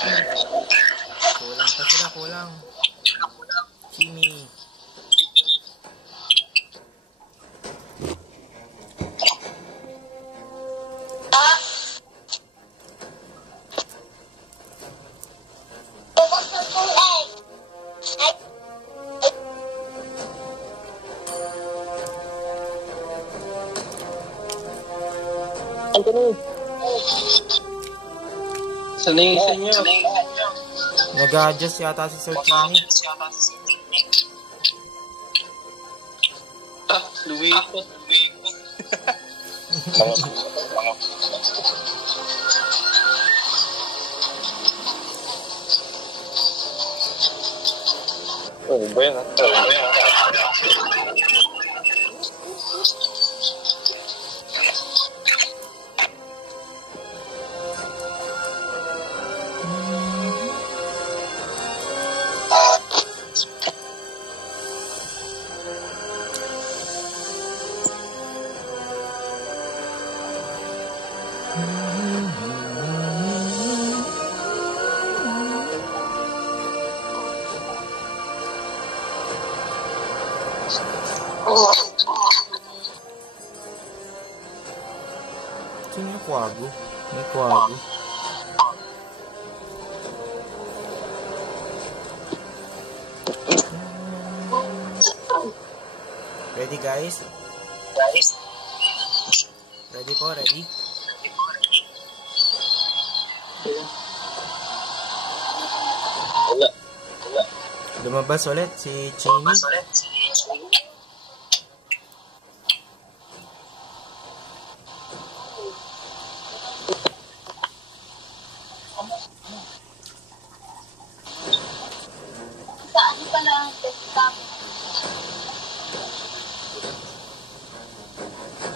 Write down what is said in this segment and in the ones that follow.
Kulang pa sila, kulang. Kimi. Sanay sa inyo. Nag-adjust yata si Sir Chini. Luwi ko. Oh, ba yan, ha? Sino yung Quago? May Quago. Ready guys? Ready po, ready? Lumabas ulit si Chini.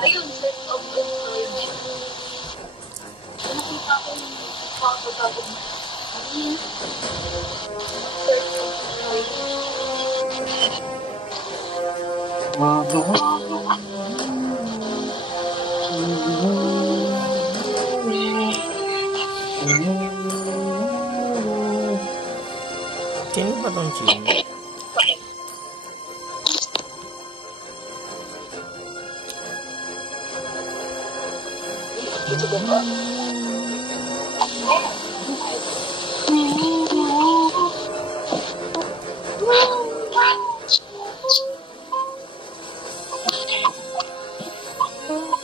Ayun, set of nakita ko yung pagkakagod na. Sino ba tong Chini?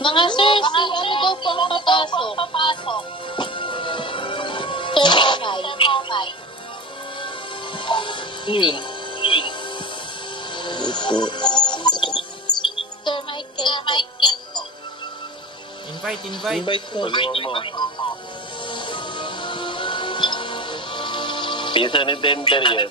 Mga sir, si ano daw po ang papasok? Sir Omay. Yun. Sir Michael. Invite. Invite ko. Pisa ni Denver yun.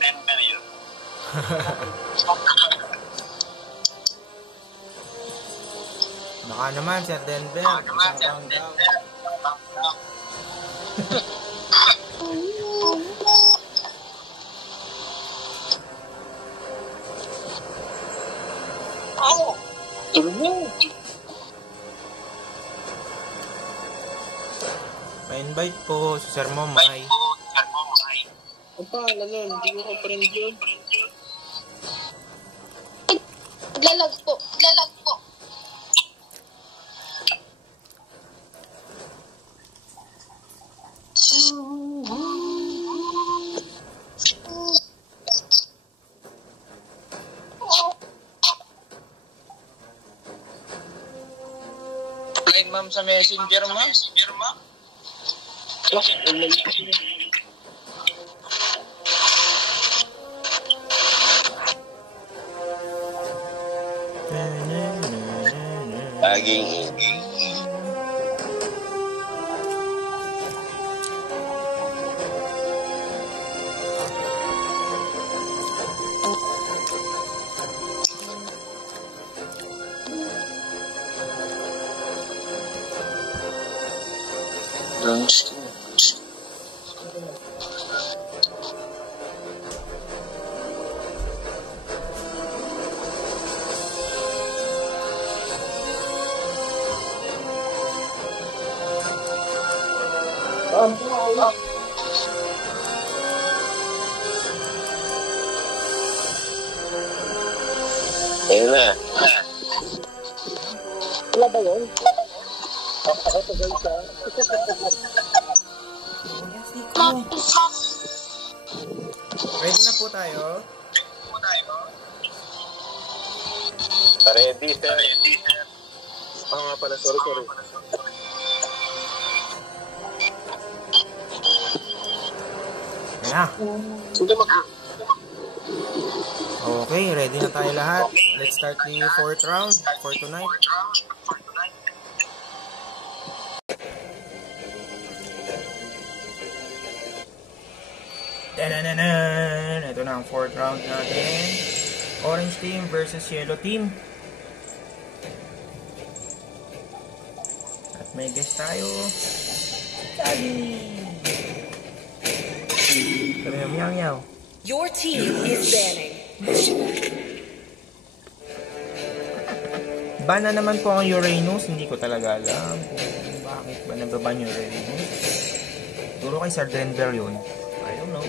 Baka naman, Sir Denver. Pa-invite po si Sir Momay. Ang pangalan nun, hindi ko ka-friend yun. Lalag po. Line ma'am sa messenger ma'am. Laging Ayun na. Wala ba yun? Ako to guys ha. Ready na po tayo? Ready, sir. Nga pala, sorry. Ayan na. Sige, Okay, ready na tayo lahat. Let's start the 4th round for tonight. Danananan! Ito na ang 4th round natin. Orange team versus yellow team. At may guest tayo. Daddy! Kami yung meow. Your team is banning. Ban na naman po ang Uranus. Hindi ko talaga alam kung bakit ba nababan yung Uranus. Duro kay Sir Denver yun. I don't know.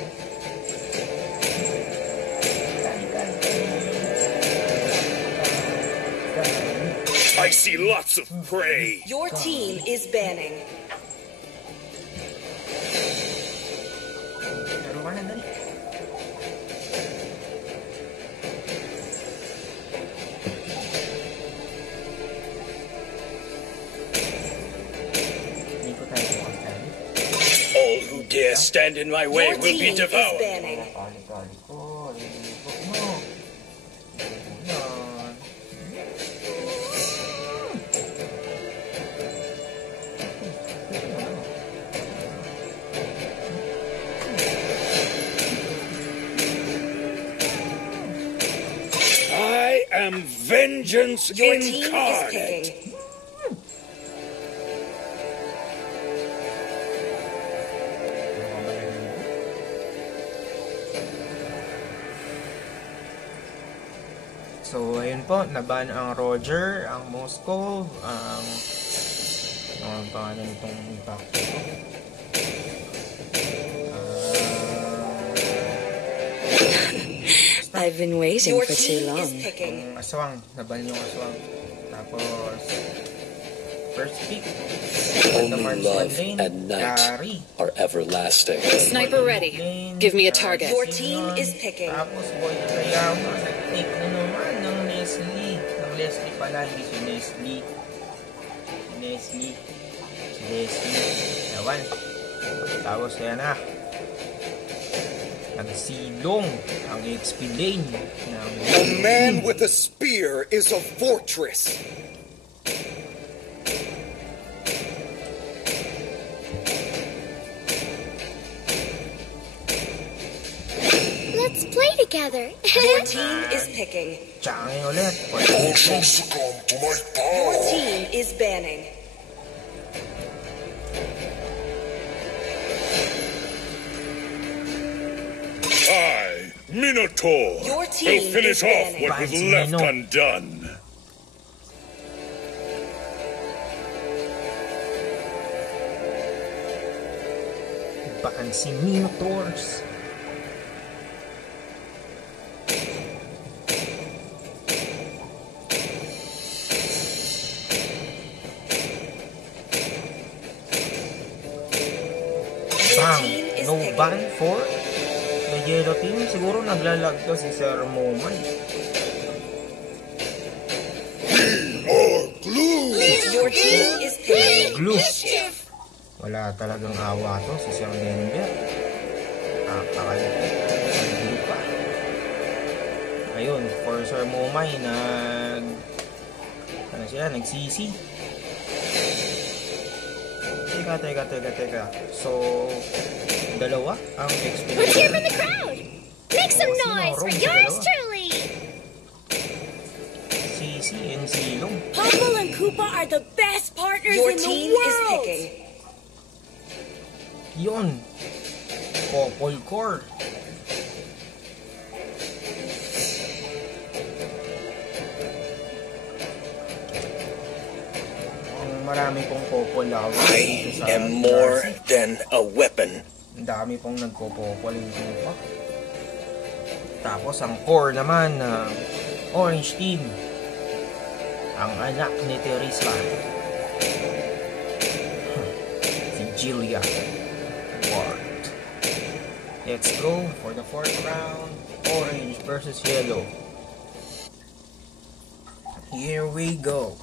I see lots of prey. Your team is banning. Laro ka na, dali. Hindi ko tayo bukas tayo. All who dare stand in my way Your will be team is devoured. banning. Kali-kali ko. Lilibok mo. Yan. I am vengeance Your team is incarnate. picking. So, ayun po, naban ang Roger, ang Moscow, ang pangalan nitong impact. I've been waiting for too long. Is picking. Ang aswang, naban yung aswang. Tapos, first pick, Only love and night are everlasting. Sniper ready. Give me a target. Your team Sinon. is picking. Tapos, boy, kaya mo, nag-take na naman ng Leslie. Ng Leslie pala, hindi si Leslie. Si Leslie. Ewan. Tapos, kaya na. Nagsilong ang XP lane ng A man with a spear is a fortress. Let's play together. Your team is picking. Changin ulit. Your team is banning. I, Minotaur, Your will team finish is off banning. what was Fancy left Mino. undone. Baan si Minotaurs. Bang! No ban for the yellow team. Siguro naglalag to si Sir Momay. Your team is picking. Glue. Wala talagang awa to si Sir Denver. Napakalapit. Glue pa. Ayun, for Sir Momay ano siya, nagsisi. Teka. So, dalawa ang Let's hear expedition. from the crowd. Make some noise for yours truly. Sisi and Silong. Popple and Koopa are the best partners Your in the team is world. picking. Yun. Popol Core. Marami pong popol ako. I am more than a weapon. Ang dami pong nagpo-popol yung pa. Tapos ang core naman na Orange team. Ang anak ni Teresa. Si Jillian Ward. Let's go for the 4th round. Orange versus yellow. Here we go.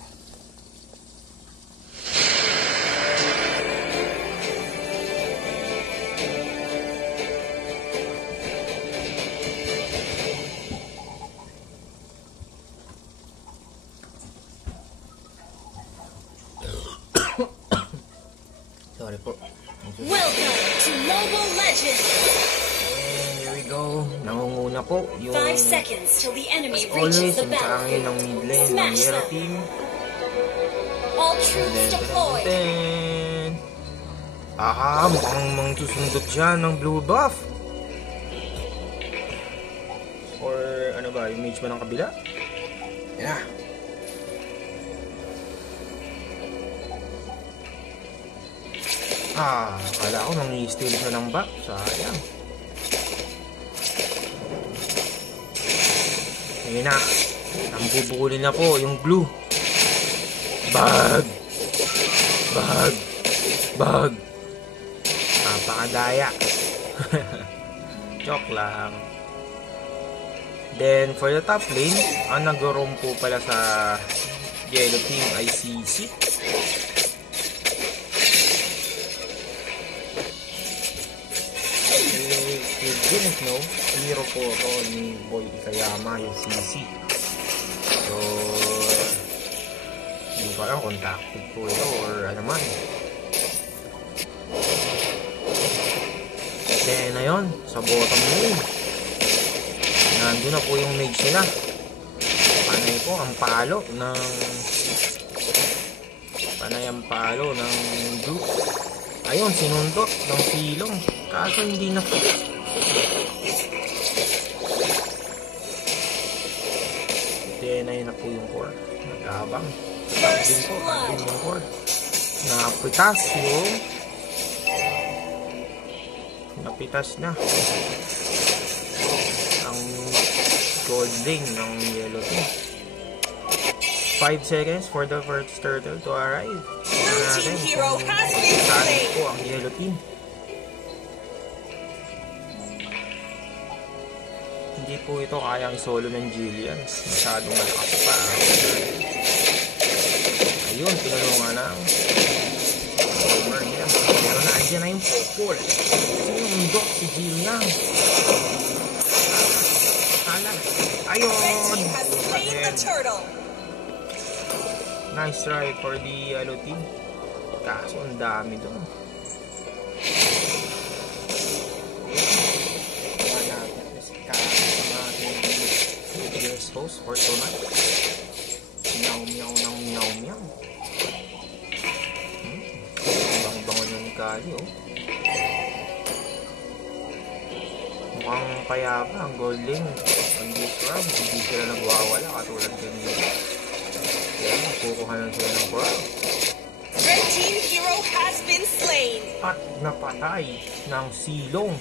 Sorry po. Welcome to Mobile Legends! And here we go. Nangunguna po yung 5 seconds till the enemy always reaches the yung sangin ng battlefield. mid lane ng Smash yellow them. team. All troops deployed! Then, mukhang mangsusundot siya ng blue buff. Or ano ba, yung mage ba ng kabila? Yeah. Akala ko nang i-steal siya ng back. Sayang. Ayun na. Ang bubulin na po yung blue. Bag. Napakadaya. Joke lang. Then for the top lane, ang nag-roam po pala sa yellow team ay si Six. Didn't know, hero po ito ni Boy Ikayama, yung CC. So, hindi ko alam kung tactic po ito or ano man. Then, ayun, sa bottom lane, nandun na po yung mage nila. Panay po ang palo ng blue. Ayun, sinundot ng silong. Kaso hindi na then ayun na po yung core. Nag-abang. Din po, ayun yung core. Napitas na ang gold lane ng yellow team. 5 seconds for the first turtle to arrive. Blue team hero has been Saan slain. po ang yellow team. Hindi po ito kayang solo ng Jillian. Masyadong malakas pa. Ayun, tinulungan ng over niya. Pero nandiyan na yung pole. Sinundok si Jillian. Kala. Ayun! Red team has slain the turtle. Nice try for the yellow team. Kaso ang dami doon. Host for tonight. Meow. Bango-bango na ni Kali, oh. Mukhang payapa ang gold lane. Ang this round, hindi sila nagwawala katulad ganito. Kaya makukuha lang sila ng crown. Red team hero has been slain. At napatay ng silong.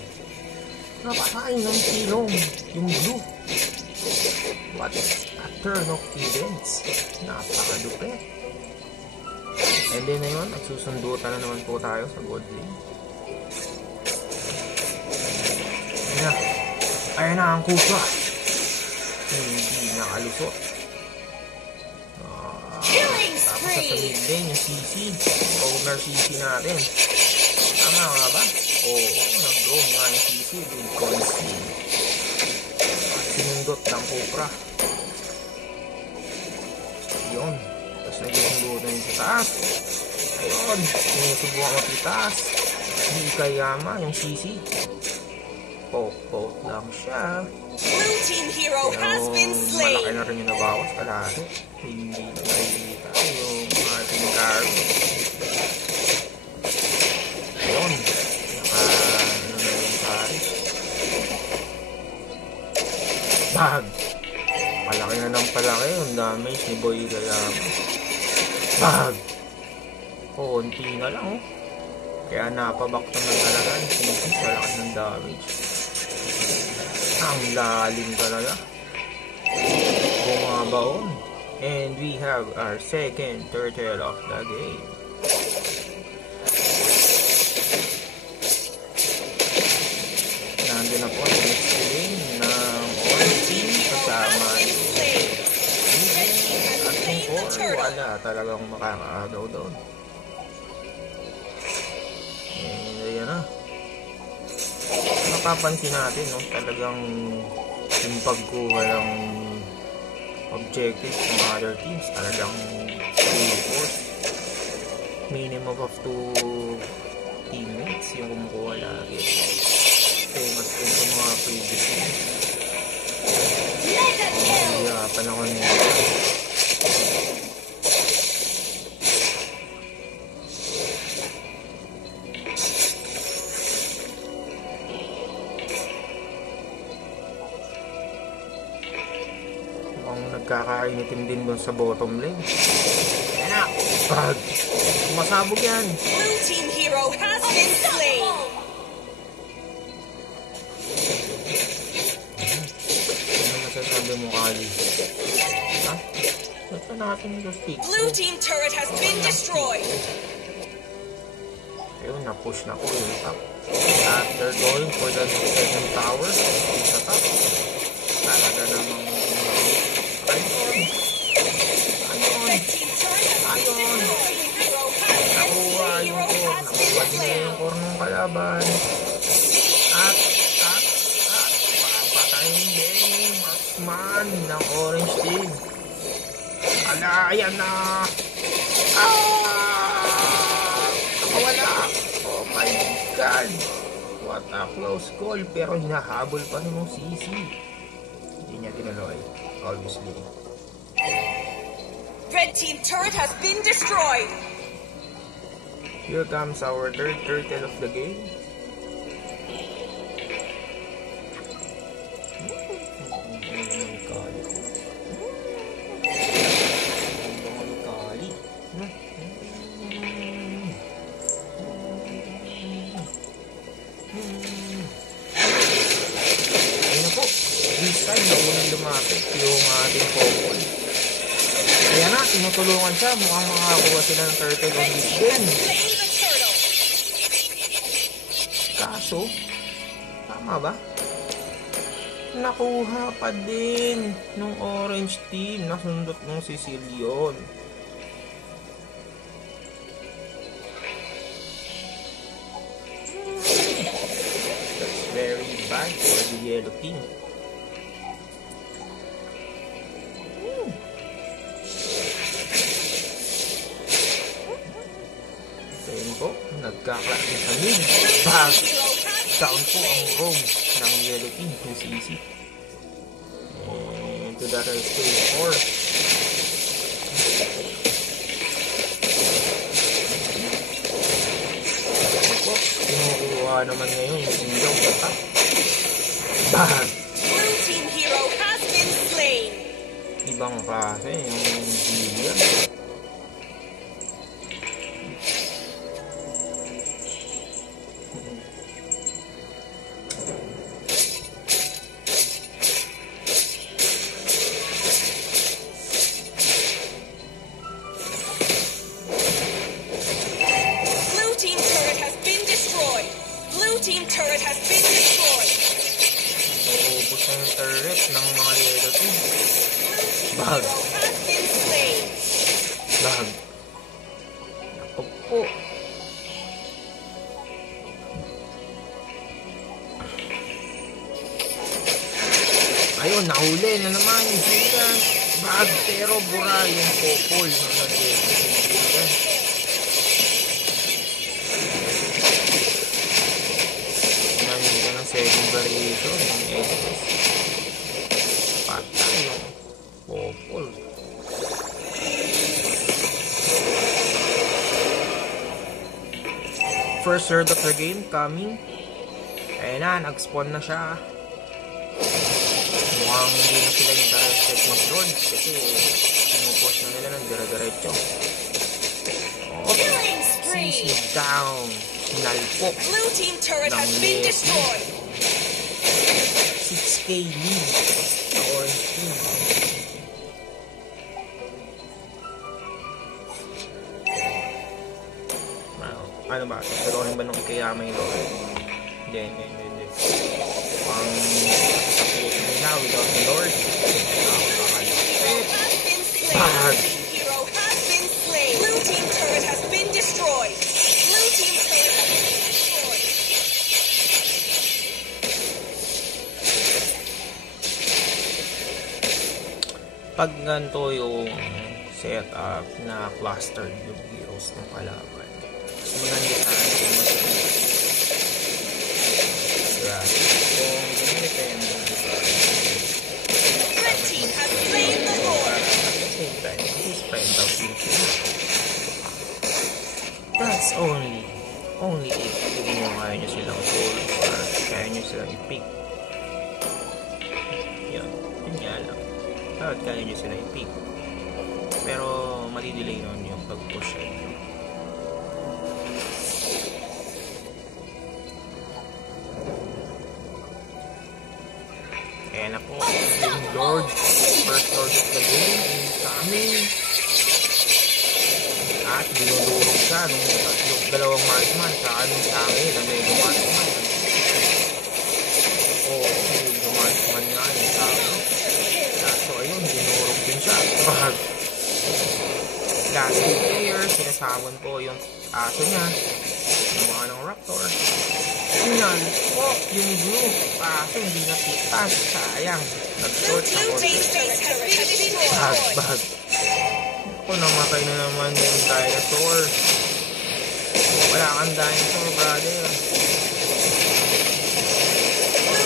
Yung blue. What a turn of events. Napakadupet. And then ngayon, nagsusundutan na naman po tayo sa gold lane. Ayan na ang kusa. Hindi nakalusot. Tapos sa mid lane, yung CC. Owner CC natin. Tama nga ba? Nag-roam nga yung CC. Good concede. Sinundot ng Cobra. Yun. Tapos nagsusundutan yung sa taas. Ayun. Sinusubukan mapitas. Hindi kayama yung CC. Poke lang siya. Blue team hero has been slain. Malaki na rin yung nabawas kalahati. Hindi nakikita yung ating card. Ayun. Ano na yung card. Bag! Palaki na ng palaki yung damage ni Boy Ikayama. Bag! Konti na lang, oh. Kaya napabak naman talaga. Sinisip palaki ng damage. Ang lalim talaga. bumabaon. And we have our second turtle of the game. Nandun na po ang next game ng orange team kasama wala talagang makakaagaw doon. And ayan na. Mapapansin natin, no? Talagang yung pagkuha ng objectives ng other teams talagang force. Minimum of 2 teammates yung kumukuha lagi. Famous din sa mga previous teams. Panahon nila. Nagkakainitin din doon sa bottom lane. Ayan na! Pag! Masabog yan! Blue team hero has been slain! Ano masasabi mo, Kali? Ha? Saan natin ito stick? Blue team turret has been destroyed! Ayun, na-push na po yung top. At they're going for the second tower. Sa top. Talaga namang ayun! Nakuha yung core. Nakuha din yung core ng kalaban. At papatayin din marksman ng orange team. Ala, ayan na! Nakawala! Oh my God! What a close call. Pero hinahabol pa rin yung CC. Hindi niya tinuloy. Obviously. Red team turret has been destroyed. Here comes our third turtle of the game. Ayun po. This time, naunang lumapit yung ating Popol. Kaya na, tinutulungan siya. Mukhang makakuha sila ng turtle on this game. Kaso, tama ba? Nakuha pa din ng orange team. Nasundot ng Sicilian. That's very bad for the yellow team. Po, nagkaklase sa mid. Bag! Down po ang roam ng yellow team, yung CC. And to the rescue 4. Po, kinukuha naman ngayon yung sindaw sa top. Bag! Blue team hero has been slain. Ibang klase yung Jillian. Team turret has been destroyed. Naubos na yung turret ng mga yellow team. Bag. Bag. Ako po. Ayun, nahuli na naman yung Jillian. Bag, pero bura yung Popol na nag-yellow team. Second variation ng SS. Patay yung Popol. First third of the game coming. Ayan na, nag-spawn na siya. Mukhang hindi na sila interested mag-lord kasi pinupos na nila ng dire-diretso. CC down. Nalpok. Blue team turret has been destroyed. 6K lead sa orange team. Ano ba? Tuturuan ba nung Ikayama yung Lord? Hindi. Ang tapusin nila without the Lord. Bag! Hero has been slain. Blue team turret has been destroyed. Blue team turret has been destroyed. Pag ganito yung setup na clustered yung heroes ng kalaban, mas maganda sa akin kung mas kung ganito yung Red team has slain the Lord. spread out yung that's only if hindi nyo kaya nyo silang goal or kaya nyo silang i-pick. Yun nga lang. Bakit kaya nyo silang i-pick? Pero madidelay nun yung pag-push nyo. Kaya na po yung Lord, first Lord of the game, coming. At dinudurog siya nung dalawang marksman sa anong sa akin na medyo marksman. Medyo marksman nga yung sa akin. So ayun, dinurog din siya. Last 2 players, sinasabon po yung aso niya, yung mga ng Raptor. Yan po yung blue. Aso hindi napitas. Sayang. Nag-short sa konti. Bag. Ako, namatay na naman yung dinosaur. Wala kang dinosaur, brother.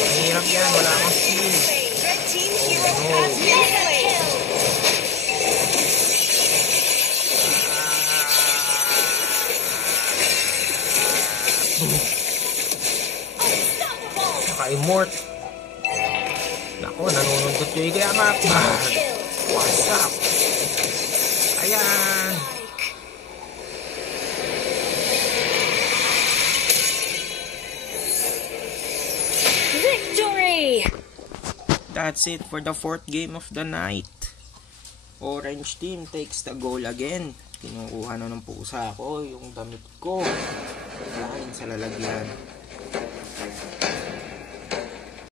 Mahirap yan. Wala kang skill. Red team hero has been slain. Naka-immort. Nako, nanunundot yung Ikayama. What's up? Ayan. Victory! That's it for the 4th game of the night. Orange team takes the goal again. Kinukuha na ng pusa ko yung damit ko. Dahil sa lalagyan.